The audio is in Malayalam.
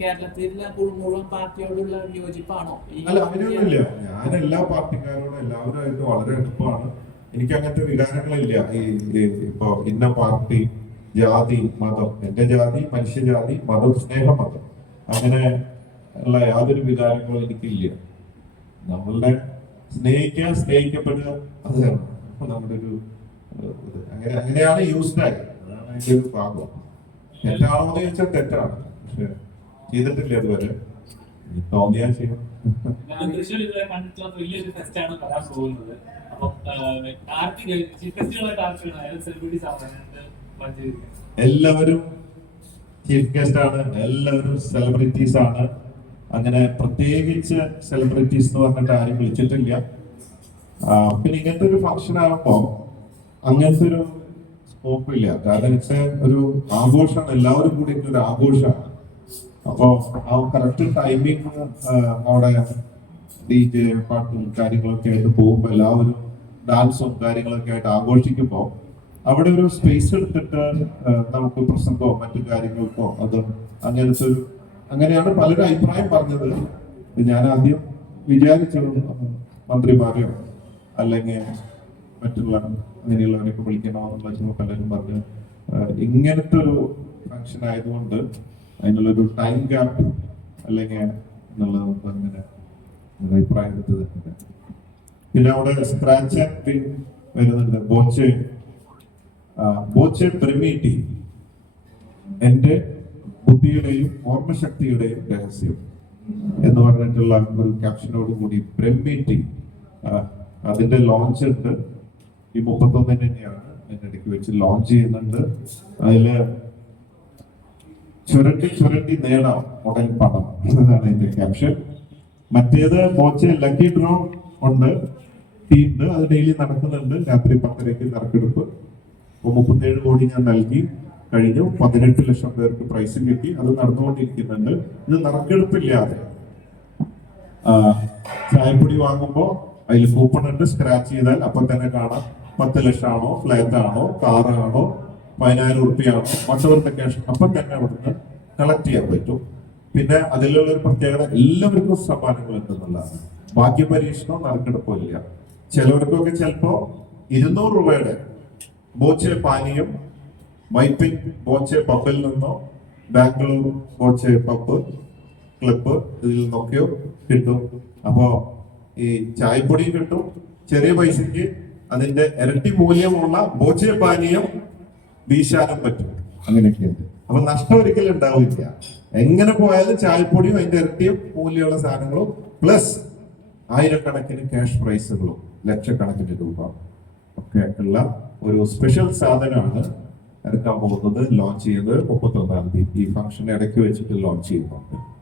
കേരളത്തിലെ മുഴു- മുഴുവൻ പാർട്ടിയോടുള്ള വിയോജിപ്പാണോ? ഈ അല്ല അങ്ങനെയൊന്നുമില്ല. ഞാൻ എല്ലാ പാർട്ടിക്കാരോടും എല്ലാവരുമായിട്ട് വളരെ അടുപ്പമാണ് എനിക്ക് അങ്ങനത്തെ വികാരങ്ങളില്ല. ഈ ഇപ്പൊ ഇന്ന പാർട്ടി ജാതി മതം എന്റെ ജാതി മനുഷ്യജാതി മതം സ്നേഹമതം അങ്ങനെ ഉള്ള യാതൊരു വികാരങ്ങളും എനിക്കില്ല. നമ്മളുടെ സ്നേഹിക്കുക സ്നേഹിക്കപ്പെടുക അത് നമ്മുടെ ഒരു. അങ്ങനെ അങ്ങനെയാണ് യൂസ്ഡ് ആയത് അതാണ് അതിന്റെ ഒരു ഭാഗം. തെറ്റാണോ എന്ന് ചോദിച്ചാൽ തെറ്റാണ്. പക്ഷെ ചെയ്തിട്ടില്ല അതുവരെ തോന്നിയാൽ ചെയ്യും. ഞാൻ തൃശ്ശൂർ ഇതുവരെ കണ്ടിട്ടുള്ള വലിയൊരു ഫെസ്റ്റ് ആണ് വരാൻ പോകുന്നത്. അപ്പം ആർക്ക് ചീഫ് ഗസ്റ്റുകളായിട്ട് ആർക്കാണ് സെലിബ്രിറ്റീസ് ആണ് എല്ലാവരും ചീഫ് ഗസ്റ്റ് ആണ്. എല്ലാവരും സെലിബ്രിറ്റീസ് ആണ്. അങ്ങനെ പ്രത്യേകിച്ച് സെലിബ്രിറ്റീസ് എന്ന് പറഞ്ഞിട്ട് ആരും വിളിച്ചിട്ടില്ല. പിന്നെ ഇങ്ങനത്തെ ഒരു ഫംഗ്ഷൻ ആകുമ്പോ അങ്ങനത്തെ ഒരു സ്കോപ്പ് ഇല്ല. കാരണം വെച്ചാൽ ഒരു ആഘോഷമാണ്. എല്ലാവരും കൂടി ഒരു ആഘോഷമാണ്. അപ്പോ ആ കറക്റ്റ് ടൈമിംഗ് അവിടെ ഡി ജെ പാട്ടും കാര്യങ്ങളൊക്കെ ആയിട്ട് പോകുമ്പോൾ എല്ലാവരും ഡാൻസും കാര്യങ്ങളൊക്കെ ആയിട്ട് ആഘോഷിക്കുമ്പോൾ അവിടെ ഒരു സ്പേസ് എടുത്തിട്ട് നമുക്ക് പ്രസംഗമോ മറ്റു കാര്യങ്ങൾക്കോ അത് അങ്ങനത്തെ ഒരു അങ്ങനെയാണ് പലരും അഭിപ്രായം പറഞ്ഞത്. ഞാൻ ആദ്യം വിചാരിച്ചത് മന്ത്രിമാരെയോ അല്ലെങ്കിൽ മറ്റുള്ള അങ്ങനെയുള്ളവരെയൊക്കെ വിളിക്കണമെന്നുള്ള പലരും പറഞ്ഞു. ഇങ്ങനത്തെ ഒരു ഫംഗ്ഷൻ ആയതുകൊണ്ട് അതിനുള്ളൊരു ടൈം ഗ്യാപ്പ് അല്ലെങ്കിൽ എന്നുള്ളത് നമുക്ക് അങ്ങനെ അഭിപ്രായം തരുന്നുണ്ട്. പിന്നെ അവിടെ സ്ക്രാച്ച് ആൻഡ് പിൻ വരുന്നുണ്ട്. ബോച്ചെ ബോച്ച് പ്രിമീറ്റി എന്റെ ബുദ്ധിയുടെയും ഓർമ്മശക്തിയുടെയും രഹസ്യം എന്ന് പറഞ്ഞിട്ടുള്ള ഒരു ക്യാപ്ഷനോട് കൂടി ബ്രഹ്മീറ്റി അതിന്റെ ലോഞ്ച് ഉണ്ട്. ഈ മുപ്പത്തൊന്നിന് തന്നെയാണ്. അതിനിടയ്ക്ക് വെച്ച് ലോഞ്ച് ചെയ്യുന്നുണ്ട്. അതിൽ ചുരണ്ടി ചുരണ്ടി നേടാം ഉടൻ പണം എന്നതാണ് അതിന്റെ ക്യാപ്ഷൻ മറ്റേത് ബോച്ചെ ലക്കി ഡ്രോ ഉണ്ട് ടീമുണ്ട് അത് ഡെയിലി നടക്കുന്നുണ്ട്. രാത്രി പത്തരയ്ക്ക് നറുക്കെടുപ്പ് മുപ്പത്തേഴ് കോടി ഞാൻ നൽകി. കഴിഞ്ഞു പതിനെട്ട് ലക്ഷം പേർക്ക് പ്രൈസ് കിട്ടി. അത് നടന്നുകൊണ്ടിരിക്കുന്നുണ്ട്. ഇത് നറുക്കെടുപ്പില്ലാതെ ചായപ്പൊടി വാങ്ങുമ്പോൾ അതിൽ കൂപ്പൺ ഉണ്ട്. സ്ക്രാച്ച് ചെയ്താൽ അപ്പൊ തന്നെ കാണാം. പത്ത് ലക്ഷമാണോ? ഫ്ലാറ്റ് ആണോ? കാറാണോ പതിനായിരം ഉറുപ്പിയാണോ. മറ്റവരുടെ ക്യാഷ് അപ്പൊ തന്നെ അവിടുന്ന് കളക്ട് ചെയ്യാൻ പറ്റും. പിന്നെ അതിലുള്ള ഒരു പ്രത്യേകത എല്ലാവർക്കും സമ്മാനങ്ങൾ ഉണ്ടെന്നുള്ളതാണ്. ഭാഗ്യപരീക്ഷണോ നറുക്കെടുപ്പോ ഇല്ല. ചിലവർക്കൊക്കെ ചിലപ്പോ ഇരുന്നൂറ് രൂപയുടെ ബോച്ചെ പാനീയം വൈപ്പിൻ ബോച്ചെ പബ്ബിൽ നിന്നോ ബാംഗ്ലൂർ ബോച്ചെ പബ്ബ് ക്ലിപ്പ് ഇതിൽ നിന്നൊക്കെയോ കിട്ടും. അപ്പോ ഈ ചായപ്പൊടിയും കിട്ടും. ചെറിയ പൈസക്ക് അതിന്റെ ഇരട്ടി മൂല്യമുള്ള ബോച്ചെ പാനീയം വീശാനും പറ്റും. അങ്ങനെയൊക്കെയുണ്ട്. അപ്പൊ നഷ്ടം ഒരിക്കലും ഉണ്ടാവില്ല. എങ്ങനെ പോയാലും ചായപ്പൊടിയും അതിന്റെ ഇരട്ടിയും മൂല്യമുള്ള സാധനങ്ങളും പ്ലസ് ആയിരക്കണക്കിന് ക്യാഷ് പ്രൈസുകളും ലക്ഷക്കണക്കിന് രൂപ ഒക്കെ ഉള്ള ഒരു സ്പെഷ്യൽ സാധനമാണ് ഇറക്കാൻ പോകുന്നത് ലോഞ്ച് ചെയ്ത് മുപ്പത്തൊന്നാം തീയതി. ഈ ഫംഗ്ഷൻ ഇടയ്ക്ക് വെച്ചിട്ട് ലോഞ്ച് ചെയ്യുന്നുണ്ട്.